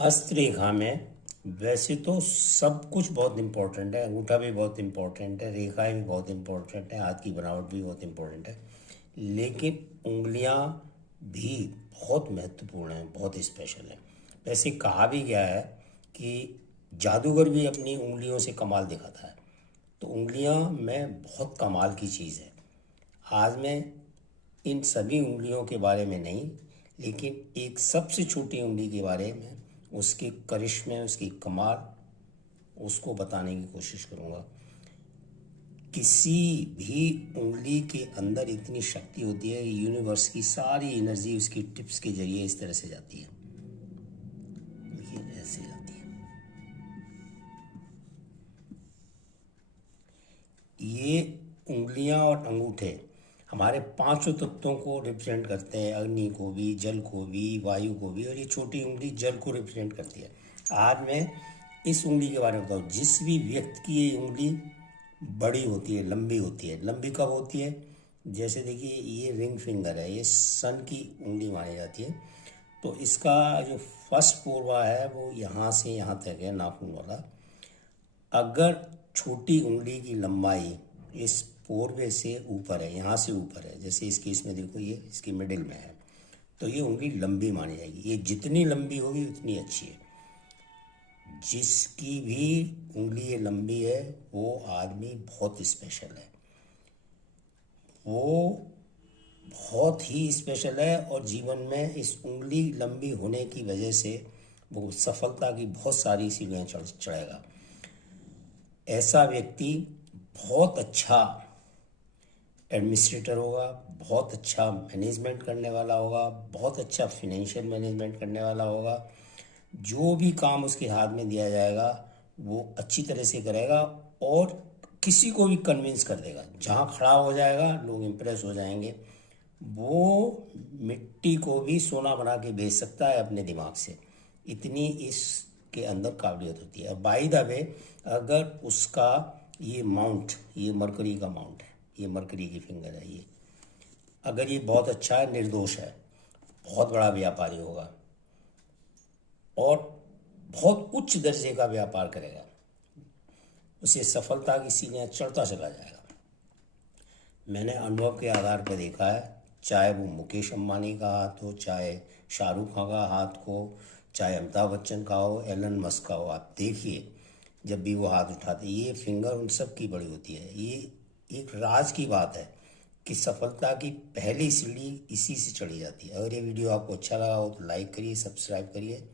हस्तरेखा में वैसे तो सब कुछ बहुत इम्पोर्टेंट है। अंगूठा भी बहुत इम्पोर्टेंट है, रेखाएं भी बहुत इम्पोर्टेंट है, हाथ की बनावट भी बहुत इम्पोर्टेंट है। लेकिन उंगलियां भी बहुत महत्वपूर्ण हैं, बहुत स्पेशल है। वैसे कहा भी गया है कि जादूगर भी अपनी उंगलियों से कमाल दिखाता है। तो उंगलियां में बहुत कमाल की चीज़ है। आज मैं इन सभी उंगलियों के बारे में नहीं, लेकिन एक सबसे छोटी उंगली के बारे में, उसके करिश्मे, उसकी कमाल, उसको बताने की कोशिश करूँगा। किसी भी उंगली के अंदर इतनी शक्ति होती है कि यूनिवर्स की सारी एनर्जी उसकी टिप्स के जरिए इस तरह से जाती है। देखिए ऐसे जाती है। ये उंगलियां और अंगूठे हमारे पांचों तत्वों को रिप्रेजेंट करते हैं, अग्नि को भी, जल को भी, वायु को भी, और ये छोटी उंगली जल को रिप्रेजेंट करती है। आज मैं इस उंगली के बारे में बताऊँ। जिस भी व्यक्ति की ये उंगली बड़ी होती है, लंबी होती है, लंबी कब होती है? जैसे देखिए ये रिंग फिंगर है, ये सन की उंगली मानी जाती है। तो इसका जो फर्स्ट पोरवा है वो यहाँ से यहाँ तक है, नाखून वाला। अगर छोटी उंगली की लंबाई इस पोरवे से ऊपर है, यहाँ से ऊपर है, जैसे इस केस में देखो ये इसकी मिडिल में है, तो ये उंगली लंबी मानी जाएगी। ये जितनी लंबी होगी उतनी अच्छी है। जिसकी भी उंगली ये लंबी है वो आदमी बहुत स्पेशल है। वो बहुत ही स्पेशल है, और जीवन में इस उंगली लंबी होने की वजह से वो सफलता की बहुत सारी सीढ़ियाँ चढ़ेगा। ऐसा व्यक्ति बहुत अच्छा एडमिनिस्ट्रेटर होगा, बहुत अच्छा मैनेजमेंट करने वाला होगा, बहुत अच्छा फिनेंशियल मैनेजमेंट करने वाला होगा। जो भी काम उसके हाथ में दिया जाएगा वो अच्छी तरह से करेगा, और किसी को भी कन्विंस कर देगा। जहाँ खड़ा हो जाएगा लोग इम्प्रेस हो जाएंगे। वो मिट्टी को भी सोना बना के बेच सकता है अपने दिमाग से, इतनी इसके अंदर काबिलियत होती है। बाय द वे, अगर उसका ये माउंट, ये मरकरी का माउंट है, ये मरकरी की फिंगर है, ये अगर ये बहुत अच्छा है, निर्दोष है, बहुत बड़ा व्यापारी होगा और बहुत उच्च दर्जे का व्यापार करेगा। उसे सफलता की सीढ़ियाँ चढ़ता चला जाएगा। मैंने अनुभव के आधार पर देखा है, चाहे वो मुकेश अंबानी का हाथ हो, चाहे शाहरुख खान का हाथ हो, चाहे अमिताभ बच्चन का हो, एलन मस्क का हो, आप देखिए जब भी वो हाथ उठाते ये फिंगर उन सब की बड़ी होती है। ये एक राज की बात है कि सफलता की पहली सीढ़ी इसी से चढ़ी जाती है। अगर ये वीडियो आपको अच्छा लगा हो तो लाइक करिए, सब्सक्राइब करिए।